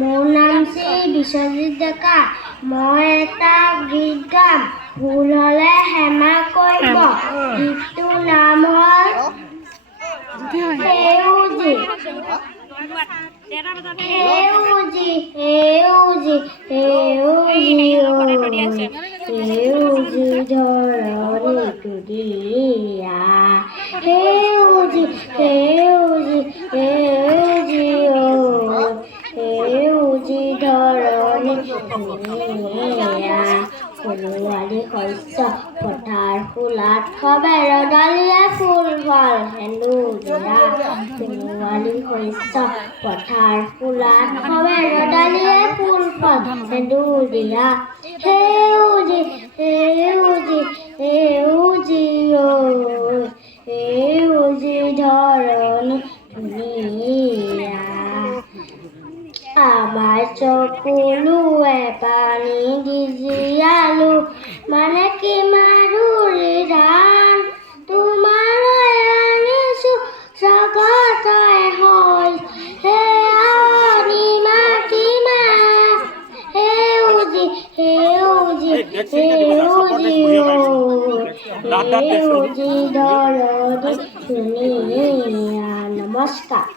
মোৰ নাম শ্ৰী বিশ্বজিৎ ডেকা। মই এটা গীত গাম, ভুল হ'লে ক্ষমা কৰিব। গীতটোৰ নাম হ'ল সেউজী। সেউজী সেউজী সেউজী সেউজী ধৰণীটো দিয়া, সেউজী সেউজী সেউজী সেউজী ধৰণী ধুনীয়া। সোণোৱালী শস্য পথাৰ ফুলাত সবে ৰ'দালিয়ে ফুল ফল সেন্দুৰীয়া। সোণোৱালী শস্য পথাৰ ফুলাত সবে ৰ'দালিয়ে ফুল ফল সেন্দুৰীয়া। সেউজী সেউজী সেউজী সেউজী ধৰণী ধুনীয়া। আমাৰ চকুলোৱে পানী দি জীয়ালো, মানে কি মাধুৰী ধান তোমালৈ আনিছো স্বাগতৰে হৈ। সেয়া মাটিমা সেউজী সেউজী সেউজী সেউজী ধৰণী ধুনীয়া। নমস্কাৰ।